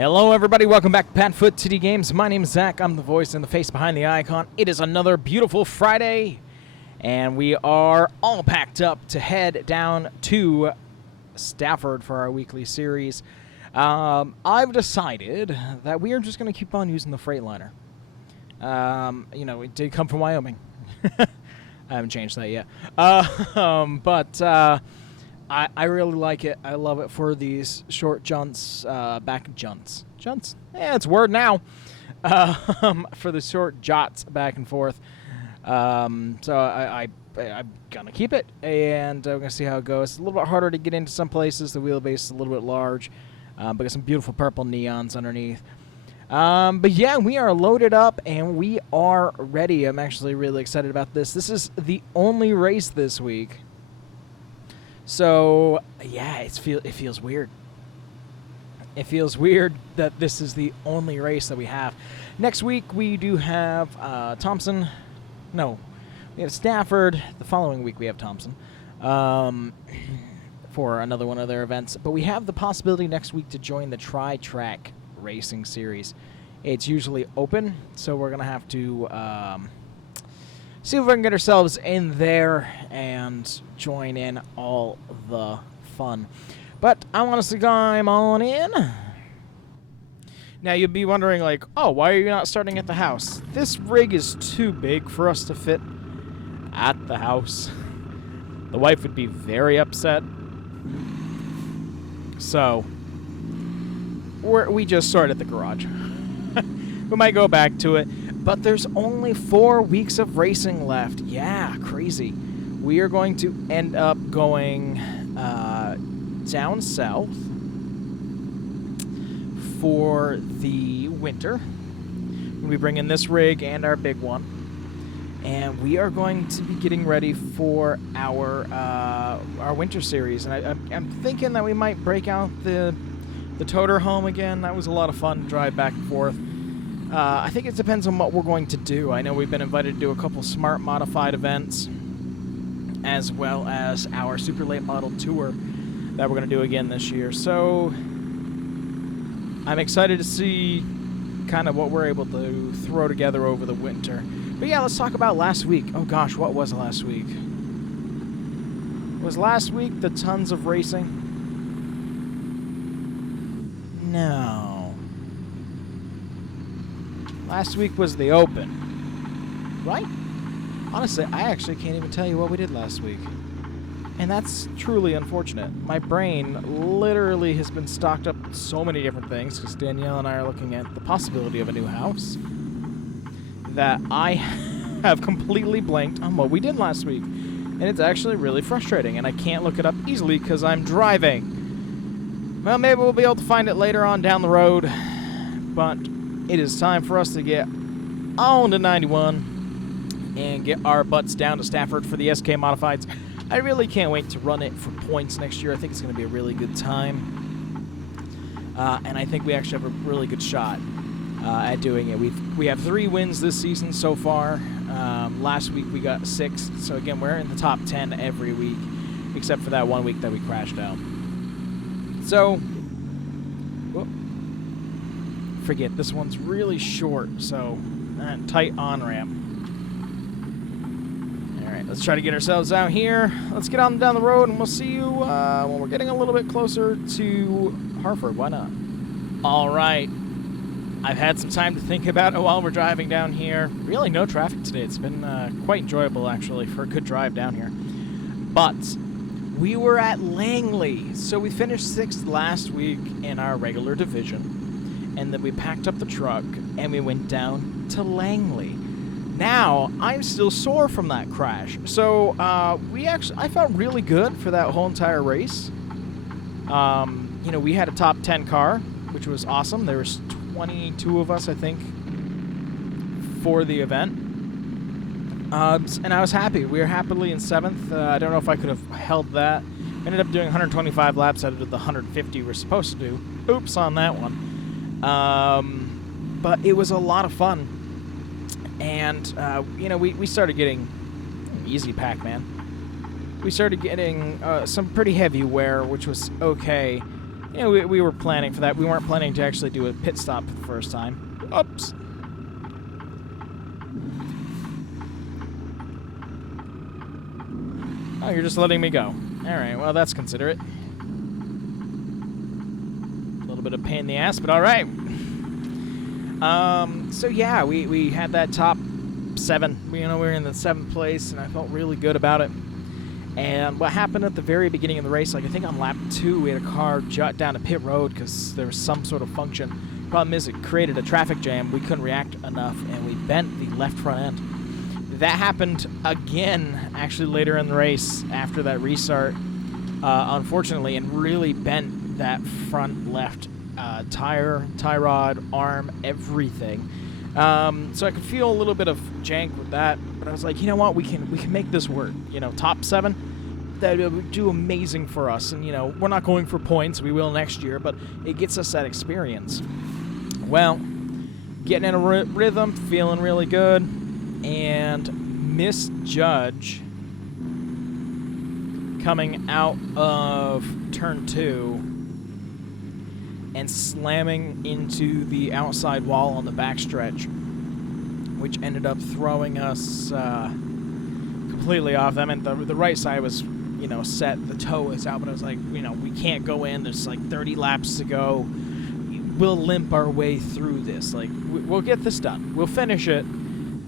Hello everybody, welcome back to PadFootTD Games. My name is Zach, I'm the voice and the face behind the icon. It is another beautiful Friday, and we are all packed up to head down to Stafford for our weekly series. I've decided that we are just going to keep on using the Freightliner. It did come from Wyoming. I haven't changed that yet. I really like it. I love it for these short junts, back junts. Junts? Yeah, it's a word now. For the short jots back and forth. I'm going to keep it, and we're going to see how it goes. It's a little bit harder to get into some places. The wheelbase is a little bit large, but got some beautiful purple neons underneath. But yeah, we are loaded up, and we are ready. I'm actually really excited about this. This is the only race this week. So, yeah, it feels weird. It feels weird that this is the only race that we have. Next week, we do have Thompson. No, we have Stafford. The following week, we have Thompson for another one of their events. But we have the possibility next week to join the Tri-Track Racing Series. It's usually open, so we're going to have to see if we can get ourselves in there and join in all the fun. But I want us to climb on in. Now you'll be wondering, like, oh, why are you not starting at the house? This rig is too big for us to fit at the house. The wife would be very upset. So we just start at the garage. We might go back to it. But there's only 4 weeks of racing left. Yeah, crazy. We are going to end up going down south for the winter. We bring in this rig and our big one. And we are going to be getting ready for our winter series. And I'm thinking that we might break out the toter home again. That was a lot of fun to drive back and forth. I think it depends on what we're going to do. I know we've been invited to do a couple smart modified events, as well as our super late model tour that we're going to do again this year. So I'm excited to see kind of what we're able to throw together over the winter. But yeah, let's talk about last week. Oh gosh, what was last week? Was last week the tons of racing? No. Last week was the Open, right? Honestly, I actually can't even tell you what we did last week. And that's truly unfortunate. My brain literally has been stocked up with so many different things, because Danielle and I are looking at the possibility of a new house, that I have completely blanked on what we did last week. And it's actually really frustrating, and I can't look it up easily because I'm driving. Well, maybe we'll be able to find it later on down the road, but it is time for us to get on to 91 and get our butts down to Stafford for the SK Modifieds. I really can't wait to run it for points next year. I think it's going to be a really good time. And I think we actually have a really good shot at doing it. We have 3 wins this season so far. Last week we got 6. So again, we're in the top 10 every week, except for that 1 week that we crashed out. So forget, this one's really short, so tight on-ramp. Alright, let's try to get ourselves out here. Let's get on down the road, and we'll see you when we're getting a little bit closer to Hartford. Why not? Alright. I've had some time to think about it while we're driving down here. Really no traffic today. It's been quite enjoyable, actually, for a good drive down here. But we were at Langley. So we finished 6th last week in our regular division. And then we packed up the truck, and we went down to Langley. Now, I'm still sore from that crash. So, I felt really good for that whole entire race. We had a top 10 car, which was awesome. There was 22 of us, I think, for the event. And I was happy. We were happily in 7th. I don't know if I could have held that. Ended up doing 125 laps out of the 150 we're supposed to do. Oops on that one. But it was a lot of fun, and we started getting easy pack, man. We started getting some pretty heavy wear, which was okay. you know, we were planning for that. We weren't planning to actually do a pit stop for the first time. Oops. Oh, you're just letting me go. All right, well, that's considerate. A little bit of pain in the ass, but all right. So yeah, we had that top 7. You know, we were in the 7th place, and I felt really good about it. And what happened at the very beginning of the race, like I think on lap 2, we had a car jut down a pit road because there was some sort of function. Problem is, it created a traffic jam. We couldn't react enough, and we bent the left front end. That happened again, actually later in the race after that restart, unfortunately, and really bent that front left tire, tie rod, arm, everything. So I could feel a little bit of jank with that, but I was like, you know what, we can make this work. You know, top 7, that would do amazing for us. And you know, we're not going for points; we will next year, but it gets us that experience. Well, getting in a rhythm, feeling really good, and misjudge coming out of turn 2. And slamming into the outside wall on the backstretch, which ended up throwing us completely off. I mean, the right side was, you know, set. The toe was out, but I was like, you know, we can't go in. There's like 30 laps to go. We'll limp our way through this. Like, we'll get this done. We'll finish it.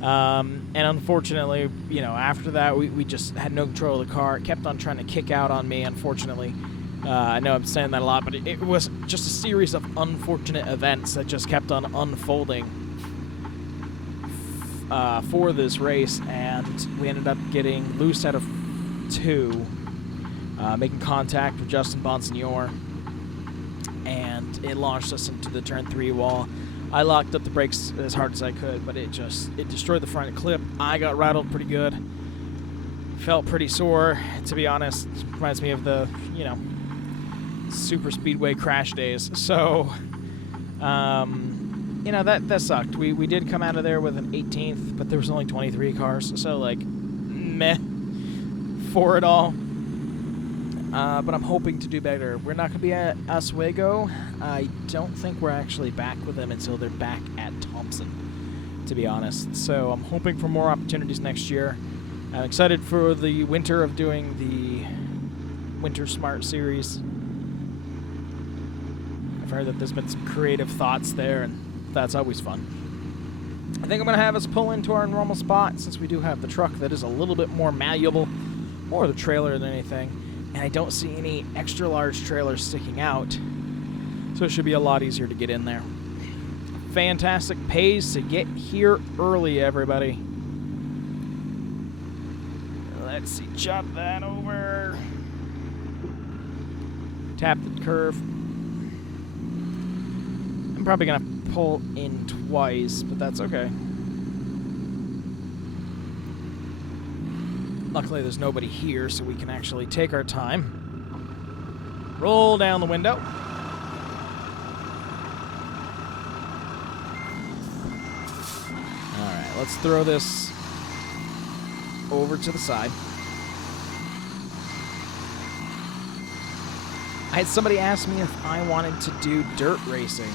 And unfortunately, you know, after that, we just had no control of the car. It kept on trying to kick out on me, unfortunately. I know I'm saying that a lot, but it was just a series of unfortunate events that just kept on unfolding for this race, and we ended up getting loose out of 2, making contact with Justin Bonsignor, and it launched us into the turn 3 wall. I locked up the brakes as hard as I could, but it destroyed the front clip. I got rattled pretty good. Felt pretty sore, to be honest. Reminds me of the, you know, super speedway crash days. So, you know, that sucked. We did come out of there with an 18th, but there was only 23 cars, so like, meh for it all. But I'm hoping to do better. We're not going to be at Oswego. I don't think we're actually back with them until they're back at Thompson, to be honest. So I'm hoping for more opportunities next year. I'm excited for the winter of doing the Winter Smart series. I've heard that there's been some creative thoughts there, and that's always fun. I think I'm going to have us pull into our normal spot, since we do have the truck that is a little bit more malleable, more the trailer than anything, and I don't see any extra large trailers sticking out, so it should be a lot easier to get in there. Fantastic pace to get here early, everybody. Let's see, chop that over. Tap the curve. I'm probably going to pull in twice, but that's okay. Luckily, there's nobody here, so we can actually take our time. Roll down the window. All right, let's throw this over to the side. I had somebody ask me if I wanted to do dirt racing.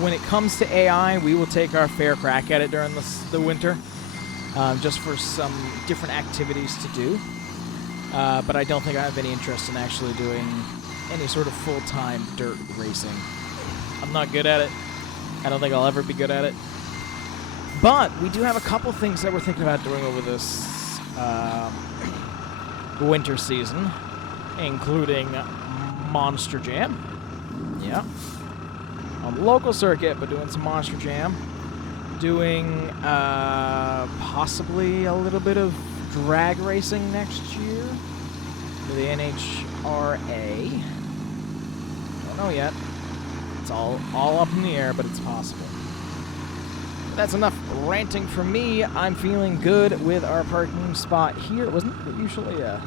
When it comes to AI, we will take our fair crack at it during the winter, just for some different activities to do. But I don't think I have any interest in actually doing any sort of full-time dirt racing. I'm not good at it. I don't think I'll ever be good at it. But we do have a couple things that we're thinking about doing over this winter season, including Monster Jam. Yeah. On the local circuit, but doing some Monster Jam. Doing possibly a little bit of drag racing next year for the NHRA. Don't know yet. It's all up in the air, but it's possible. That's enough ranting from me. I'm feeling good with our parking spot here. Wasn't it usually a...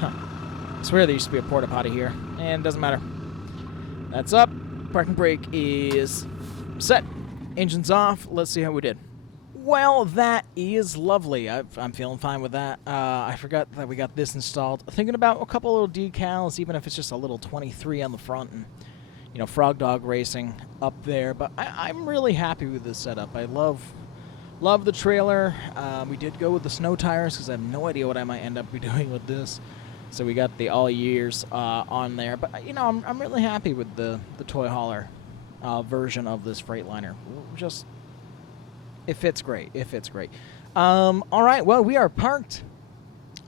Huh. I swear there used to be a porta potty here. And it doesn't matter. That's up. Parking brake is set. Engine's off. Let's see how we did. Well, that is lovely. I'm feeling fine with that. I forgot that we got this installed. Thinking about a couple little decals, even if it's just a little 23 on the front and, you know, Frog Dog Racing up there. But I'm really happy with this setup. I love the trailer. We did go with the snow tires because I have no idea what I might end up be doing with this. So we got the all years on there. But, you know, I'm really happy with the toy hauler version of this Freightliner. Just... It fits great. It fits great. All right. Well, we are parked.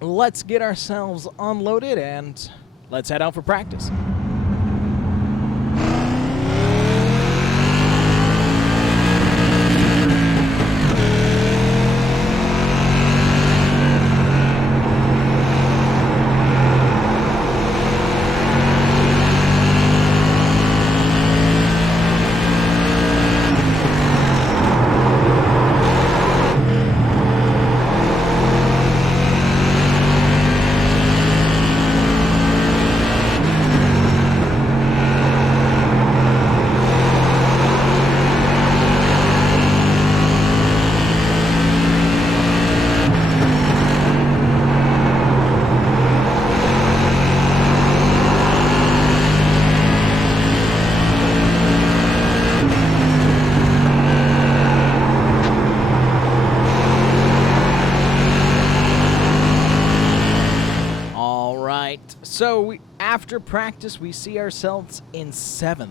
Let's get ourselves unloaded and let's head out for practice. So after practice, we see ourselves in 7th.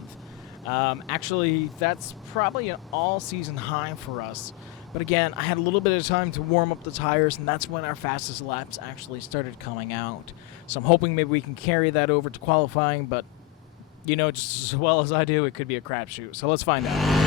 Actually, that's probably an all-season high for us. But again, I had a little bit of time to warm up the tires, and that's when our fastest laps actually started coming out. So I'm hoping maybe we can carry that over to qualifying, but, you know, just as well as I do, it could be a crapshoot. So let's find out.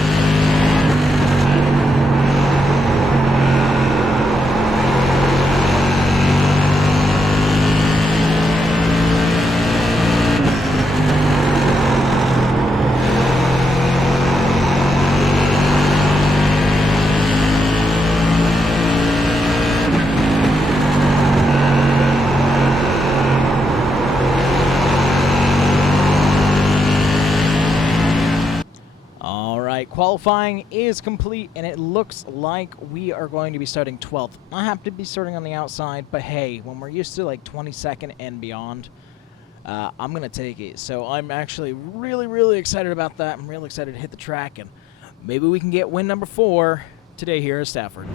Qualifying is complete, and it looks like we are going to be starting 12th. I have to be starting on the outside, but hey, when we're used to like 22nd and beyond, I'm going to take it. So I'm actually really excited about that. I'm really excited to hit the track, and maybe we can get win number 4 today here at Stafford.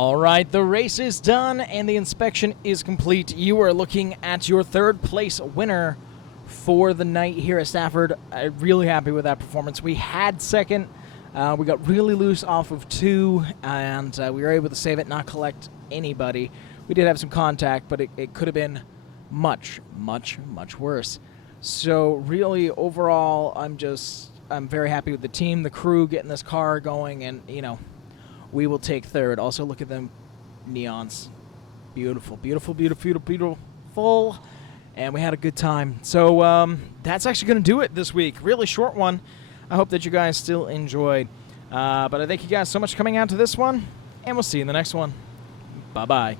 All right, the race is done and the inspection is complete. You are looking at your third place winner for the night here at Stafford. I'm really happy with that performance. We had second. We got really loose off of 2, and we were able to save it, not collect anybody. We did have some contact, but it could have been much, much, much worse. So really, overall, I'm very happy with the team, the crew, getting this car going, and, you know, we will take third. Also, look at them neons. Beautiful, beautiful, beautiful, beautiful, beautiful. And we had a good time. So that's actually going to do it this week. Really short one. I hope that you guys still enjoyed. But I thank you guys so much for coming out to this one, and we'll see you in the next one. Bye-bye.